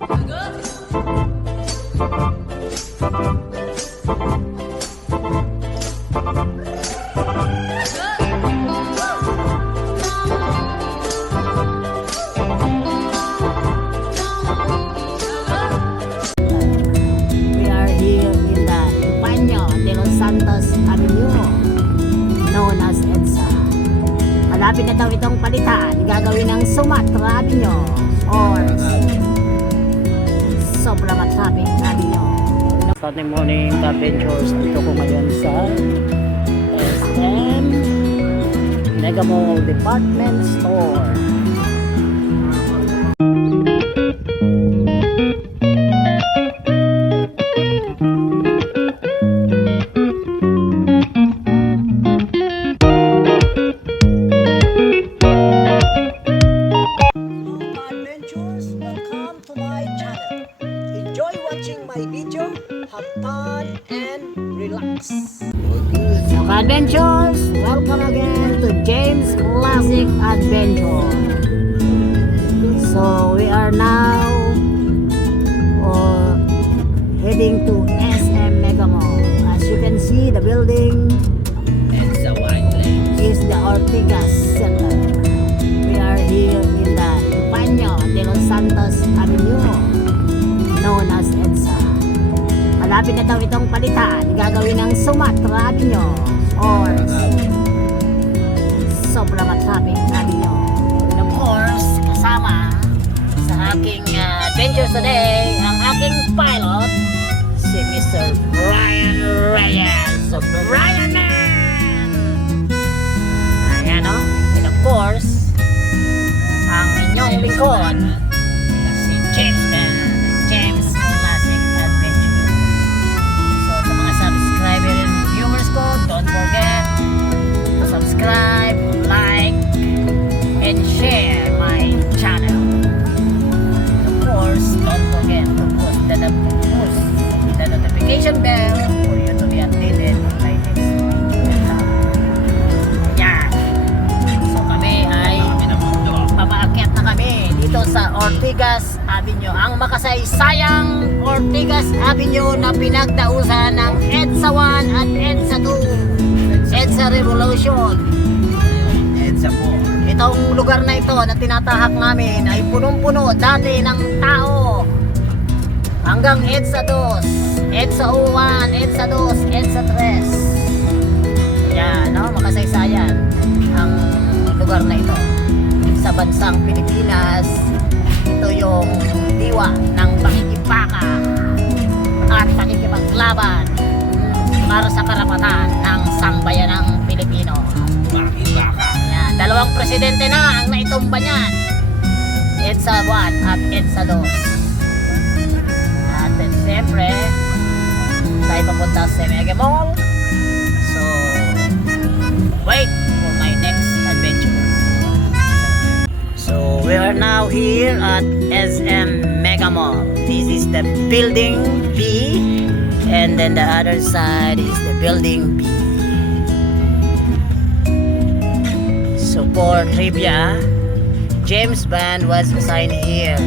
Malapit na daw itong palitan, gagawin ng Sumatra Avenue or Sobrang Traffic Avenue. Sunday morning adventures. Dito ko ngayon sa SM Mega Mall Department Store. Adventures, welcome again to James Classic Adventure. So we are now heading to SM Mega Mall. As you can see, the building is the Ortigas Center. We are here in the Ipanyo de los Santos Avenue, known as EDSA. Malapit na daw itong palitan, gagawin ng Sumatra Avenue or Sobrang Traffic Avenue. And of course, kasama sa aking adventures today, ang aking pilot, si Mr. Brian Reyes. So, Brian Man! Ayan o. And of course, ang inyong lingkod, si James Man, James Classic Adventure. So, sa mga subscriber and viewers ko, don't forget to subscribe, like, and share my channel. Of course, don't forget to push the notification bell for you to be updated on my next video. Ayan. So kami ay papaakyat na kami dito sa Ortigas Avenue, ang makasaysayang Ortigas Avenue na pinagdausan ng EDSA 1 at EDSA 2, EDSA Revolution. EDSA po. Itong lugar na ito na tinatahak namin ay punong-puno dati ng tao hanggang EDSA 2, EDSA 1, EDSA 2, EDSA 3. Yan, no? Makasaysayan ang lugar na ito sa bansang Pilipinas. Ito yung diwa ng pakikipaka at pakikipaglaban para sa karapatan ng sambayanang Pilipino. Yan, dalawang presidente na ang naitumba niyan, EDSA 1 at EDSA 2. At siyempre tayo papunta sa Mega Mall. So wait for my next adventure. So we are now here at SM Mega Mall. This is the building B, and then the other side is the building B. So for trivia, James Bond was assigned here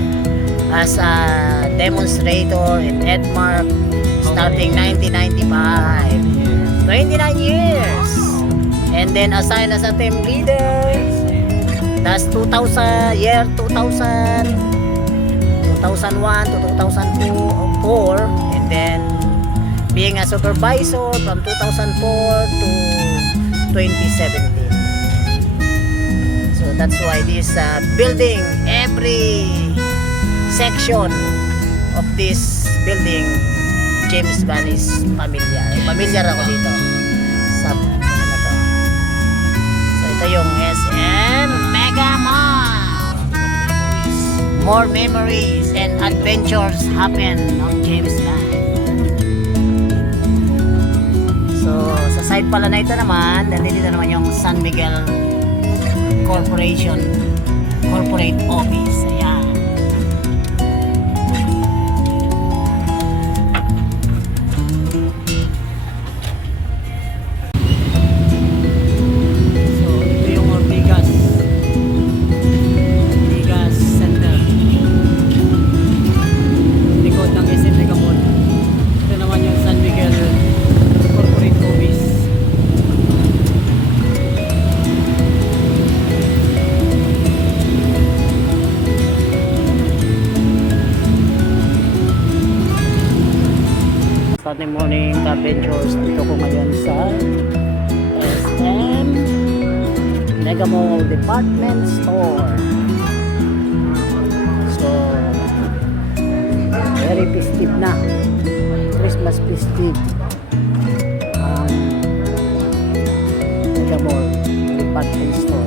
as a demonstrator in Edmark starting 1995. 29 years. And then assigned as a team leader. That's 2001 to 2004, and then being a supervisor from 2004 to 2017. So that's why this building, every section of this building, James Bond is familiar. Familiar ako dito sa ano to. So ito yung SM Mega Mall. More memories and adventures happen on James Bond. So sa side pala na ito naman, nandito naman yung San Miguel Corporation Corporate Office. Ayan. morning adventures. Dito ko ngayon sa SM Mega Mall Department Store. So, very festive na. Christmas festive. Mega Mall Department Store.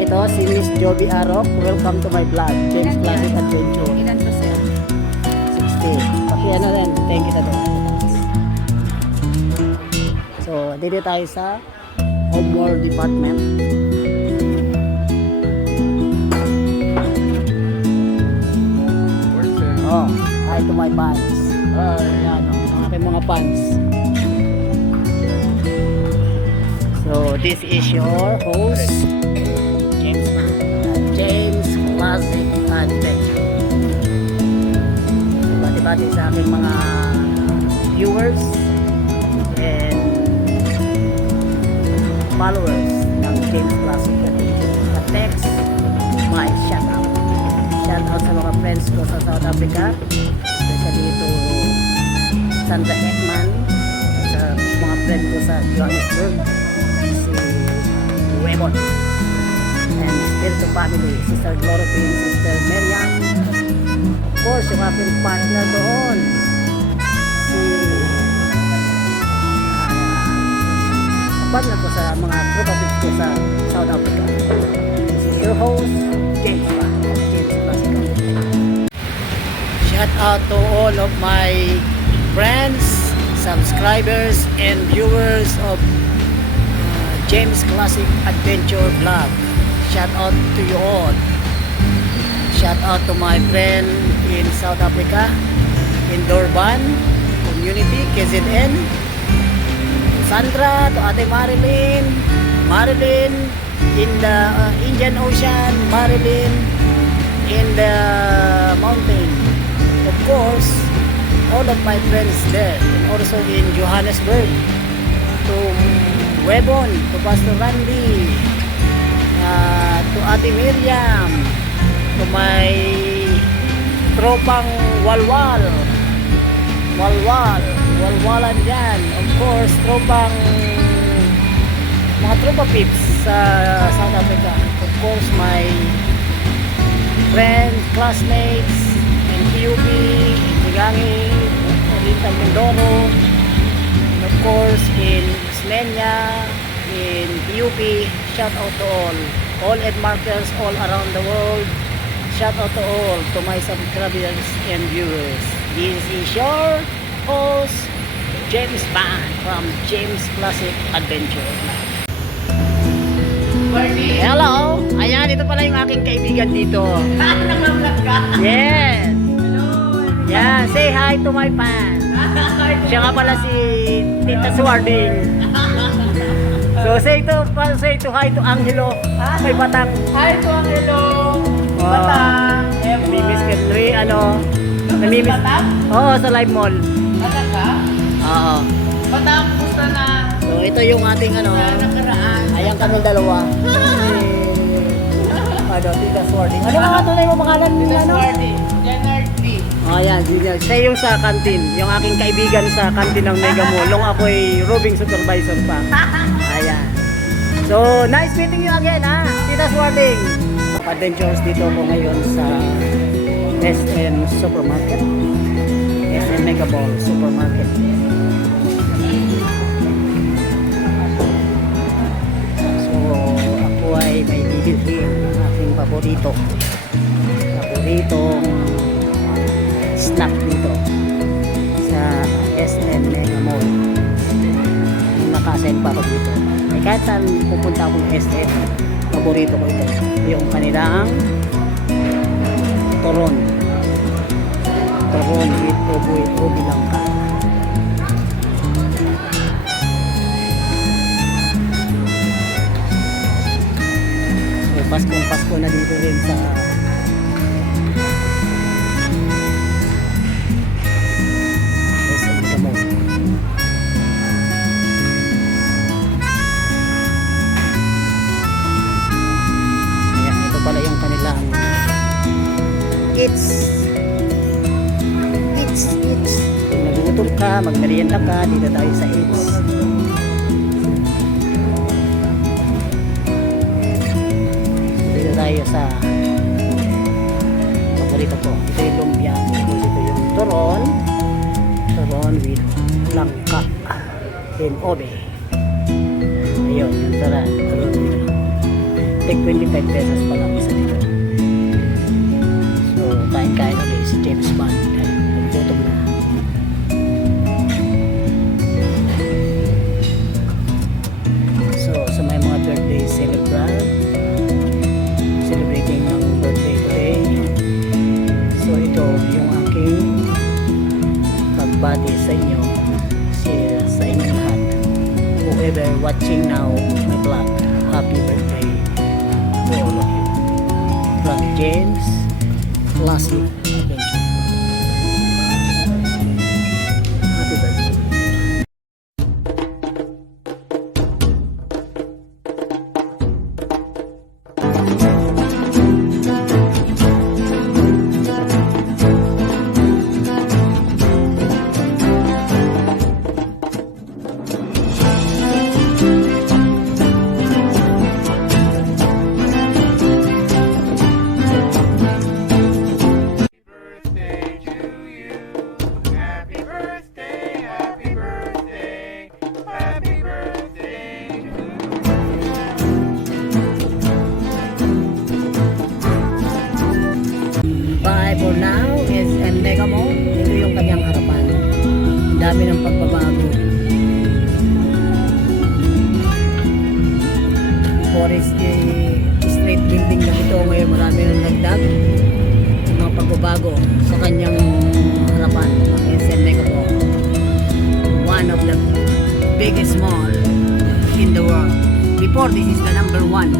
Ito si Miss Joby Arok. Welcome to my vlog, James Classic Adventure. Ilan to, sir? 60. Pakiano rin, thank you na doon. So, dito tayo sa Homeworld Department. Oh, hi to my fans. Ayan, ang aking mga fans. So, this is your host, James Classic Adventure. Bati-bati sa aking mga viewers and followers ng James Classic Adventure. At next, my shoutout. Shoutout sa mga friends ko sa South Africa, especially to Sandra Ekman, sa mga friend ko sa Johannesburg, si Webon, and Spirito Family, Sister Glorifin, Sister Miriam, of course, yung aking partner doon, si partner ko sa mga tropa ko sa South Africa. This is your host, James Classic. Shout out to all of my friends, subscribers, and viewers of James Classic Adventure Vlog. Shout out to you all. Shout out to my friend in South Africa, in Durban community, KZN. Sandra, to Ate Marilyn, in the Indian Ocean, Marilyn in the mountain. Of course, all of my friends there, and also in Johannesburg, to Webon, to Pastor Randy, to Ate Miriam, to my tropang walwalan dyan, of course, mga tropa pips sa South Africa, of course, my friends, classmates in PUB, in Tigangi, in Mindoro, and of course, in Ismenia, in PUP. Shout out to all Ed markers all around the world. Shout out to all, to my subscribers and viewers. This is your host, James Band from James Classic Adventure. Hello! Ayan, ito pala yung aking kaibigan dito. Nang-vlog ka? Yes! Hello! Yeah, say hi to my fans. Siya nga pala si Tita Swarding. So say to hi to Angelo. Kay Batang. Hi to Angelo! Batang! Namimiss ka rin, namimiss. Batang? Oo, sa live mall. Talaga? Oo. Batang, gusto na. So ito yung ating Nakaraan. ayan kami dalawa. Tita Swarding. Ano mga tunay mo pangalan nila, no? Leonard Lee. Ayan, siya yung sa kantin. Yung aking kaibigan sa kantin ng Mega Mall. Nung ako'y roving supervisor pa. Ayan. So, nice meeting you again, ha? Tita Swarding. Adventures dito ko ngayon sa SM Supermarket. SM Mega Mall Supermarket. So, ako ay may bibilhin ng aking paborito. snack dito sa SM Mega Mall. Naka-assign pa ako dito. Eh, kahit saan pupunta akong SM, paborito ko ito. Yung kanilang Turon with ubi lang ka. So, Pasko na dito rin sa SM Mega Mall. Ayan, ito pala yung kanilang It's kung nagugutom ka, magmerienda ka, dito tayo sa It's. Dito tayo sa paborito ko. Ito yung lumpia, tapos ito yung turon with langka and obe. Ayun, yung turon with take 25 pesos pa lang isa dito. So, kain-kain ulit si James Bond. Gutom na. So, sa may mga birthday celebrating ng birthday today. So, ito yung aking pagbati sa inyo, sa inyong lahat. Whoever watching now my vlog, happy birthday to all of you. From James Classic Adventure. Happy birthday. Bye for now is Mega Mall. Ito yung kanyang harapan. Ang dami ng pagbabago. Forest street building na ito. Ngayon marami ng nagdag. Mga pagbabago sa kanyang harapan. Ang SM Mega Mall. One of the biggest mall in the world. Before, this is the number one.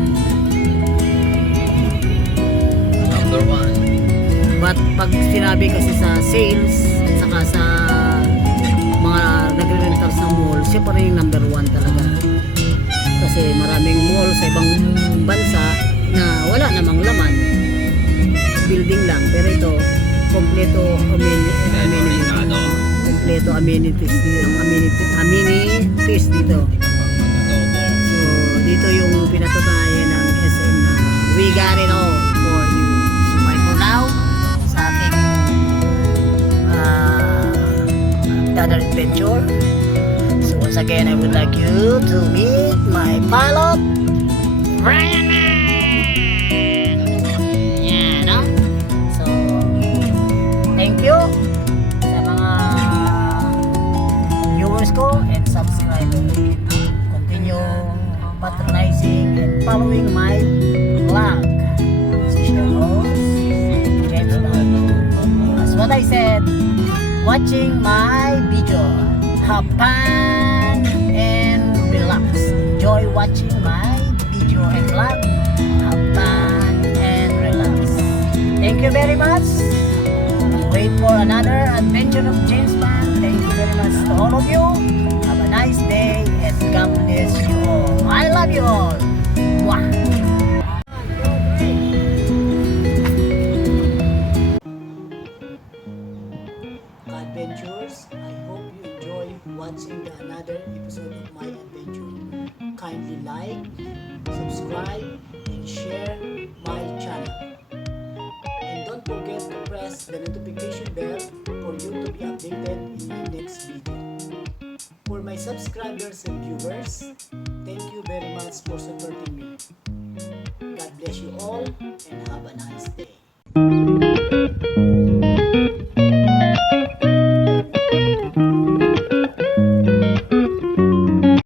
But pag sinabi kasi sa sales at saka sa mga nagre-rentals ng mall, siya pa rin yung number one talaga. Kasi maraming mall sa ibang bansa na wala namang laman, building lang. Pero ito, kompleto amenities dito. So dito yung pinatunayan ng SM na we got it all for you. So bye for now sa aking another adventure. So once again, I would like you to meet my pilot, Ryan Man. Yeah, no? So thank you sa mga viewers ko and subscribers. Continue patronizing and following my vlog. This is your host, James Bond. As what I said, watching my video, have fun and relax. Enjoy watching my video and vlog. Have fun and relax. Thank you very much. Wait for another adventure of James Bond. Thank you very much to all of you. Have a nice day and God bless you all. I love you all. Mwah. Adventures, I hope you enjoy watching another episode of my adventure. Kindly like, subscribe, and share my channel. And don't forget to press the notification bell for you to be updated in my next video. For my subscribers and viewers, thank you very much for supporting me. God bless you all and have a nice day.